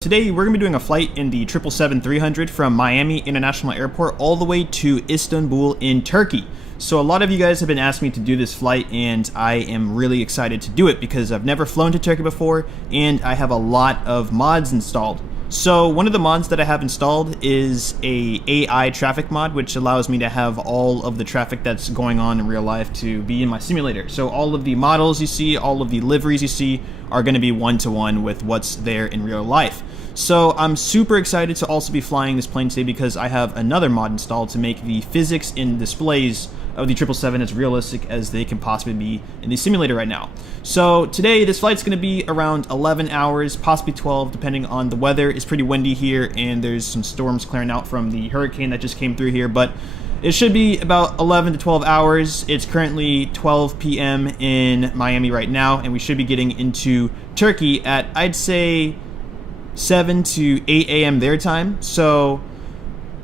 Today we're going to be doing a flight in the 777-300 from Miami International Airport all the way to Istanbul in Turkey. So a lot of you guys have been asking me to do this flight, and I am really excited to do it because I've never flown to Turkey before and I have a lot of mods installed. So one of the mods that I have installed is a AI traffic mod, which allows me to have all of the traffic that's going on in real life to be in my simulator. So all of the models you see, all of the liveries you see are going to be one-to-one with what's there in real life. So I'm super excited to also be flying this plane today because I have another mod installed to make the physics in displays of the 777 as realistic as they can possibly be in the simulator right now. So today this flight's going to be around 11 hours, possibly 12 depending on the weather. It's pretty windy here and there's some storms clearing out from the hurricane that just came through here, but it should be about 11 to 12 hours. It's currently 12 p.m. in Miami right now, and we should be getting into Turkey at, I'd say, 7 to 8 a.m. their time. So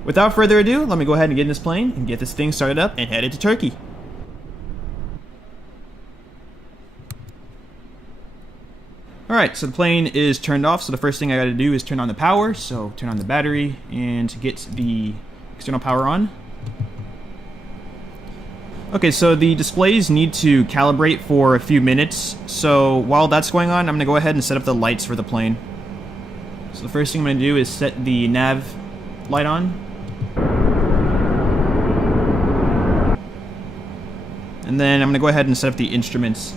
without further ado, let me go ahead and get in this plane and get this thing started up and headed to Turkey. Alright, so the plane is turned off, so the first thing I gotta do is turn on the power. So turn on the battery and get the external power on. Okay, so the displays need to calibrate for a few minutes. So while that's going on, I'm gonna go ahead and set up the lights for the plane. So the first thing I'm going to do is set the nav light on. And then I'm going to go ahead and set up the instruments.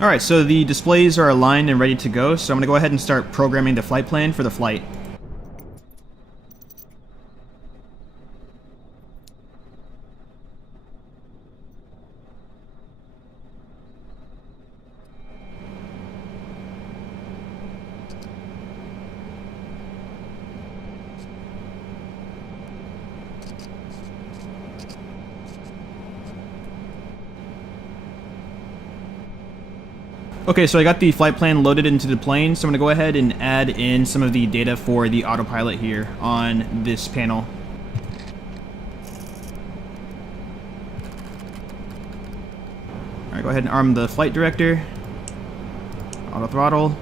Alright, so the displays are aligned and ready to go, so I'm going to go ahead and start programming the flight plan for the flight. Okay, so I got the flight plan loaded into the plane, so I'm going to go ahead and add in some of the data for the autopilot here on this panel. Alright, go ahead and arm the flight director. Auto throttle.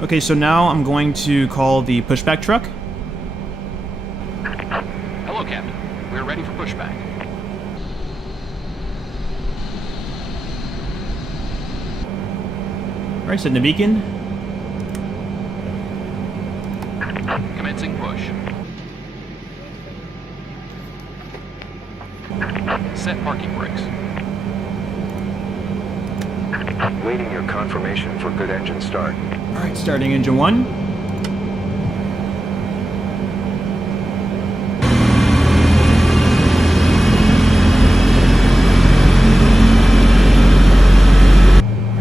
Okay, so now I'm going to call the pushback truck. Hello, Captain. We're ready for pushback. Alright, setting the beacon. Commencing push. Set parking brakes. Waiting your confirmation for good engine start. Alright, starting engine 1.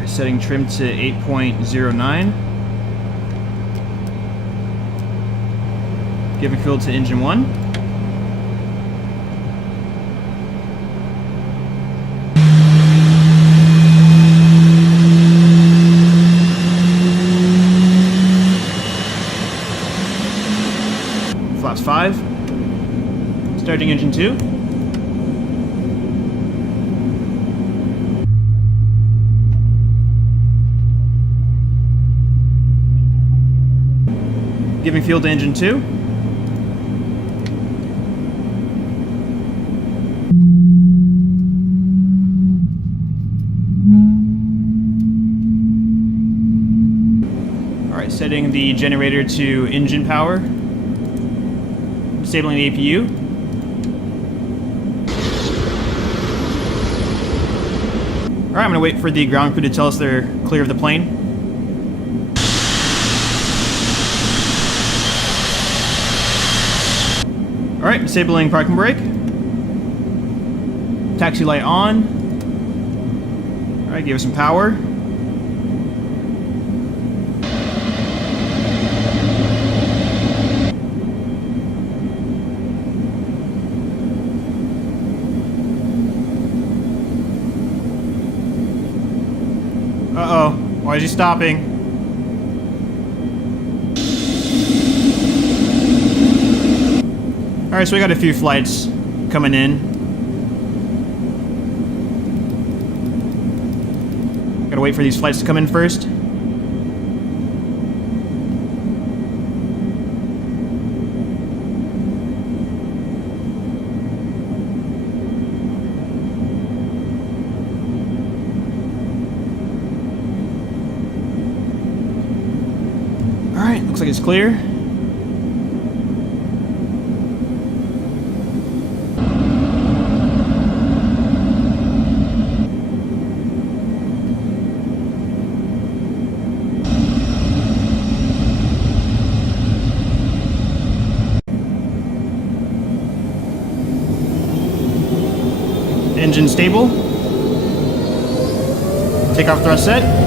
Setting trim to 8.09. Giving fuel to engine 1. Flaps 5. Starting engine 2. Giving fuel to engine 2. Alright, setting the generator to engine power. Disabling the APU. Alright, I'm going to wait for the ground crew to tell us they're clear of the plane. Alright, disabling parking brake. Taxi light on. Alright, give us some power. Uh-oh, why is he stopping? Alright, so we got a few flights coming in. Gotta wait for these flights to come in first. Alright, looks like it's clear. Engine stable. Takeoff thrust set.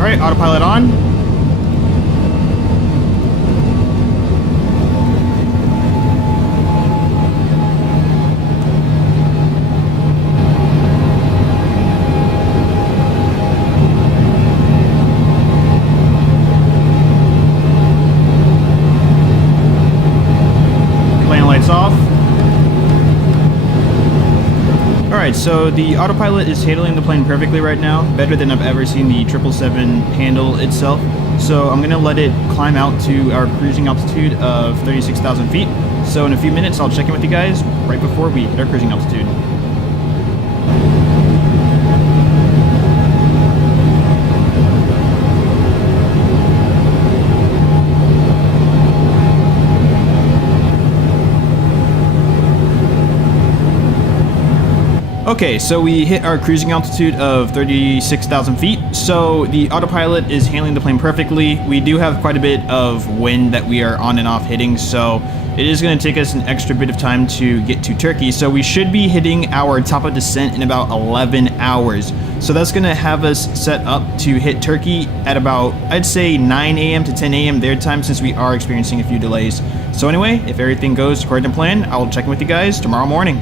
Alright, autopilot on. Plane lights off. Alright, so the autopilot is handling the plane perfectly right now, better than I've ever seen the 777 handle itself. So I'm going to let it climb out to our cruising altitude of 36,000 feet. So in a few minutes I'll check in with you guys right before we hit our cruising altitude. Okay, so we hit our cruising altitude of 36,000 feet, so the autopilot is handling the plane perfectly. We do have quite a bit of wind that we are on and off hitting, so it is going to take us an extra bit of time to get to Turkey. So we should be hitting our top of descent in about 11 hours. So that's going to have us set up to hit Turkey at about, I'd say 9 a.m. to 10 a.m. their time, since we are experiencing a few delays. So anyway, if everything goes according to plan, I'll check in with you guys tomorrow morning.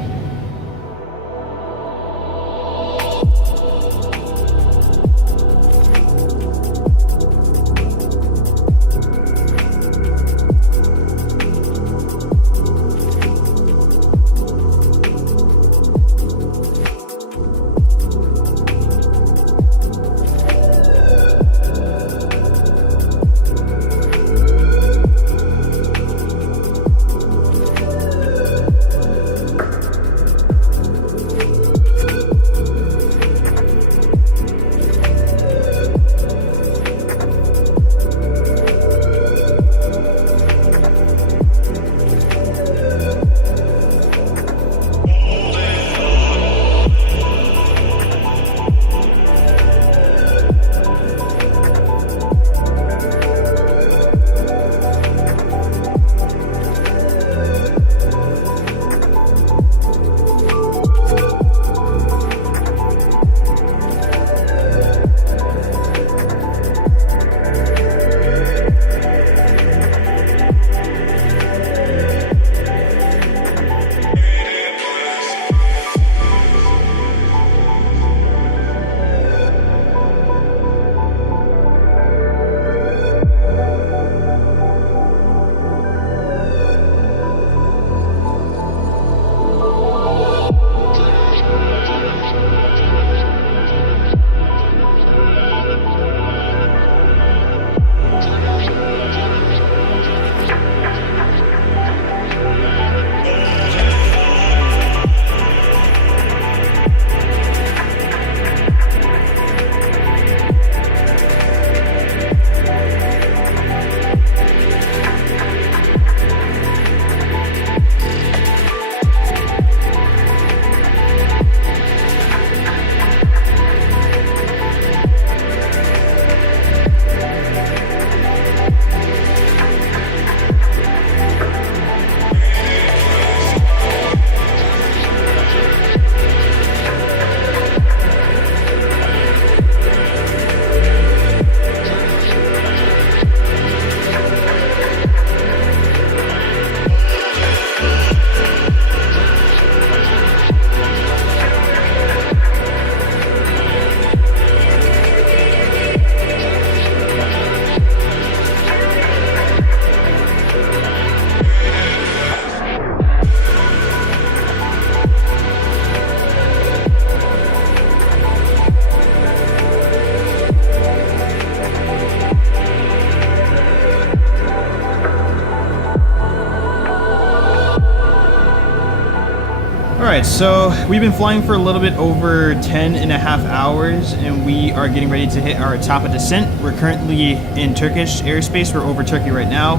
Alright, so we've been flying for a little bit over 10.5 hours, and we are getting ready to hit our top of descent. We're currently in Turkish airspace. We're over Turkey right now.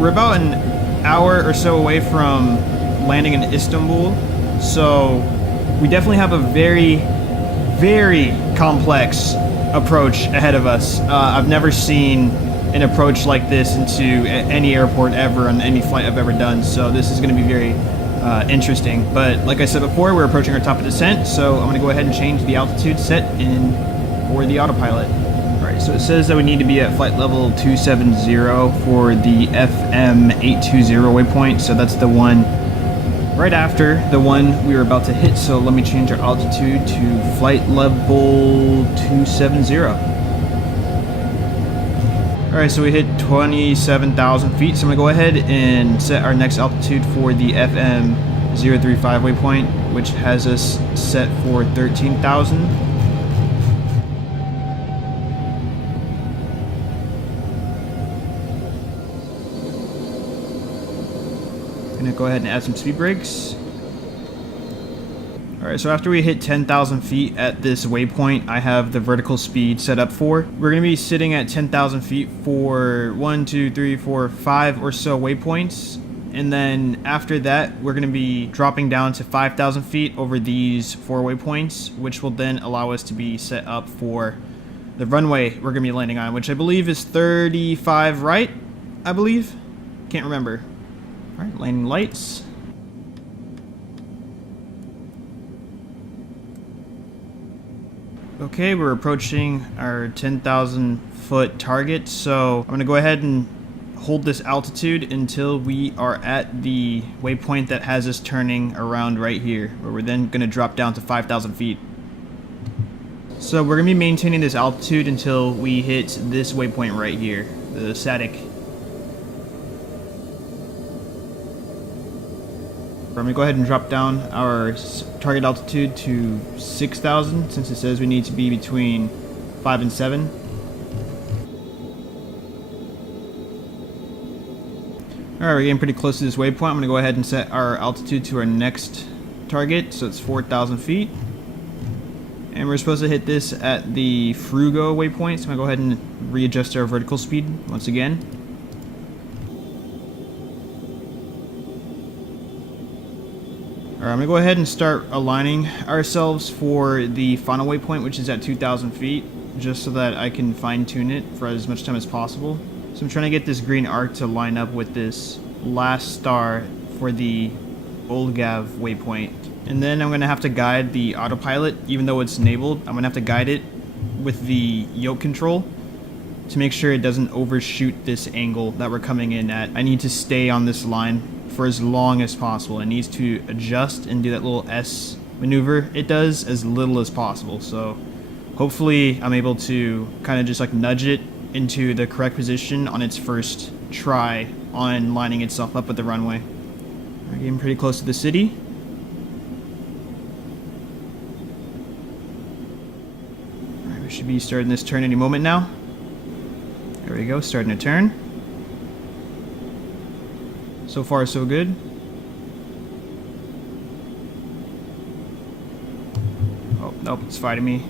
We're about an hour or so away from landing in Istanbul, so we definitely have a very, very complex approach ahead of us. I've never seen an approach like this into any airport ever on any flight I've ever done, so this is going to be very interesting. But like I said before, we're approaching our top of descent, so I'm going to go ahead and change the altitude set in for the autopilot. Alright, so it says that we need to be at flight level 270 for the FM 820 waypoint, so that's the one right after the one we were about to hit. So let me change our altitude to flight level 270. Alright, so we hit 27,000 feet, so I'm going to go ahead and set our next altitude for the FM 035 waypoint, which has us set for 13,000. I'm going to go ahead and add some speed brakes. Alright, so after we hit 10,000 feet at this waypoint, I have the vertical speed set up for. We're going to be sitting at 10,000 feet for 1, 2, 3, 4, 5 or so waypoints. And then after that, we're going to be dropping down to 5,000 feet over these 4 waypoints, which will then allow us to be set up for the runway we're going to be landing on, which I believe is 35 right, I believe. Can't remember. Alright, landing lights. Okay, we're approaching our 10,000 foot target, so I'm going to go ahead and hold this altitude until we are at the waypoint that has us turning around right here, where we're then going to drop down to 5,000 feet. So we're going to be maintaining this altitude until we hit this waypoint right here, the static. I'm going to go ahead and drop down our target altitude to 6,000, since it says we need to be between 5 and 7. Alright, we're getting pretty close to this waypoint. I'm going to go ahead and set our altitude to our next target, so it's 4,000 feet. And we're supposed to hit this at the Frugo waypoint, so I'm going to go ahead and readjust our vertical speed once again. Alright, I'm going to go ahead and start aligning ourselves for the final waypoint, which is at 2,000 feet, just so that I can fine-tune it for as much time as possible. So I'm trying to get this green arc to line up with this last star for the Olgav waypoint. And then I'm going to have to guide the autopilot, even though it's enabled. I'm going to have to guide it with the yoke control to make sure it doesn't overshoot this angle that we're coming in at. I need to stay on this line for as long as possible. It needs to adjust and do that little S maneuver it does as little as possible. So hopefully I'm able to kind of just like nudge it into the correct position on its first try on lining itself up with the runway. We're getting pretty close to the city. Alright, we should be starting this turn any moment now. There we go, starting a turn. So far, so good. Oh, nope, it's fighting me.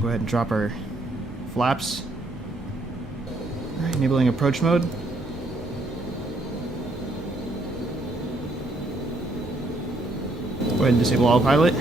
Go ahead and drop our flaps. Alright, enabling approach mode. Go ahead and disable autopilot.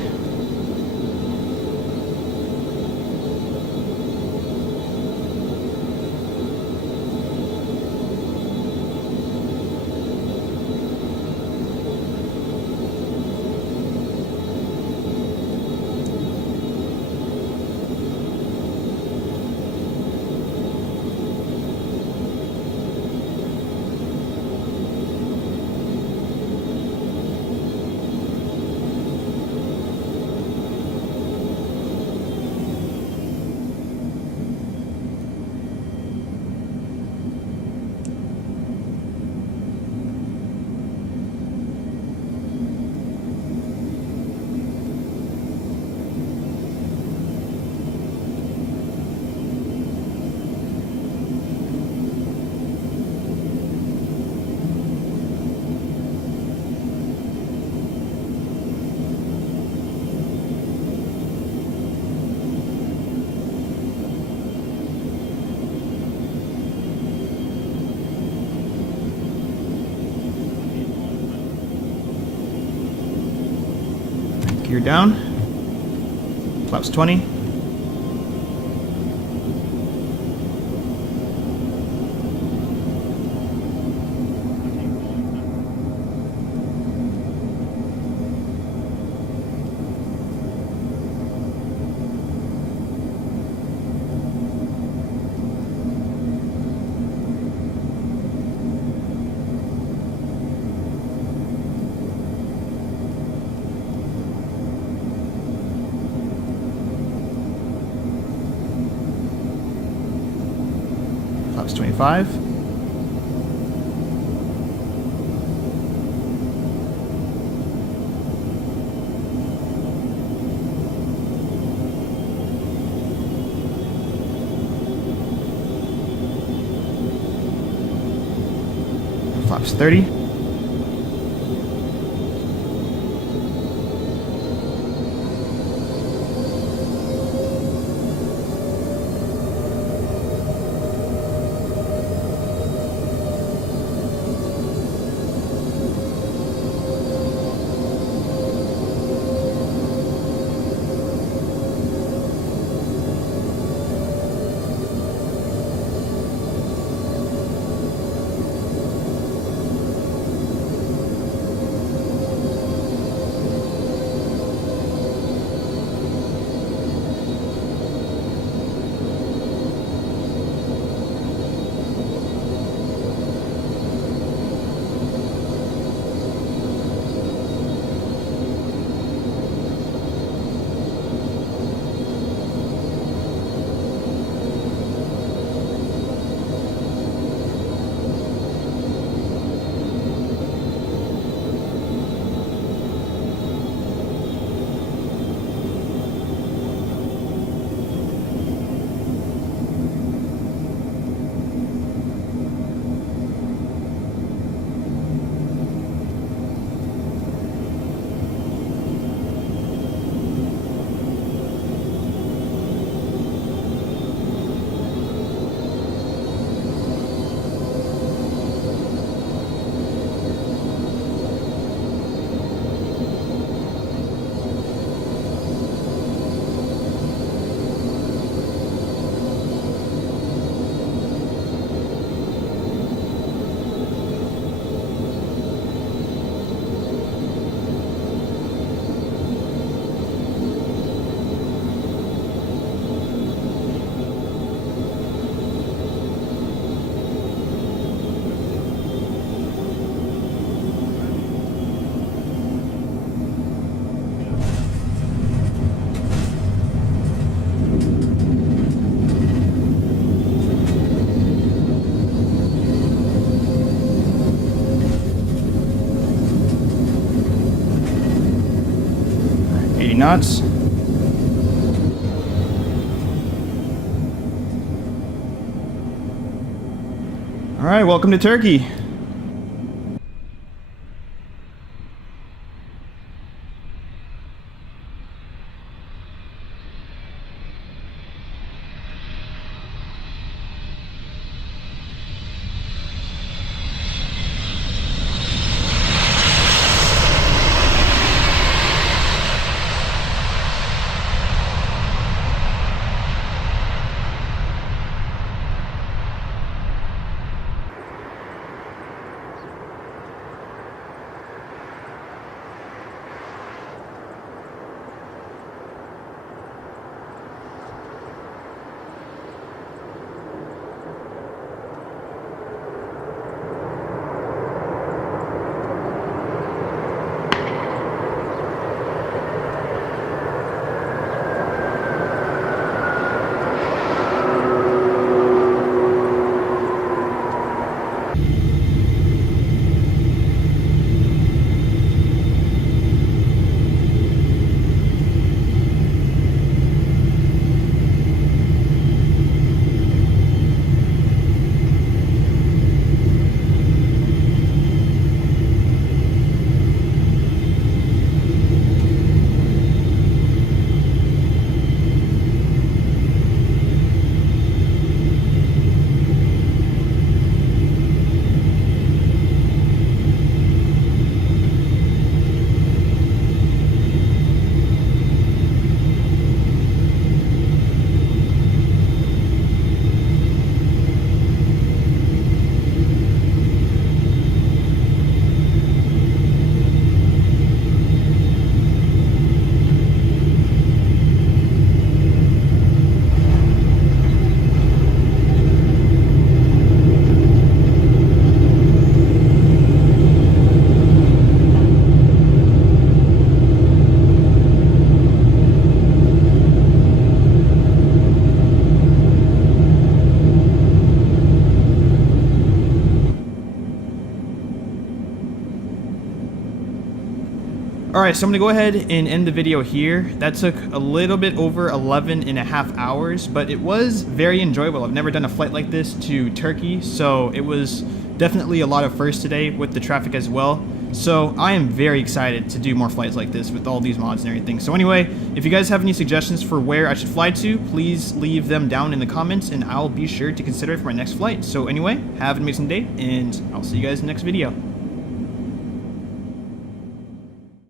down. Flaps 20. Flaps 25. Flaps 30. Knots. All right, welcome to Turkey. Alright, so I'm going to go ahead and end the video here. That took a little bit over 11.5 hours, but it was very enjoyable. I've never done a flight like this to Turkey, so it was definitely a lot of firsts today with the traffic as well. So I am very excited to do more flights like this with all these mods and everything. So anyway, if you guys have any suggestions for where I should fly to, please leave them down in the comments and I'll be sure to consider it for my next flight. So anyway, have an amazing day and I'll see you guys in the next video.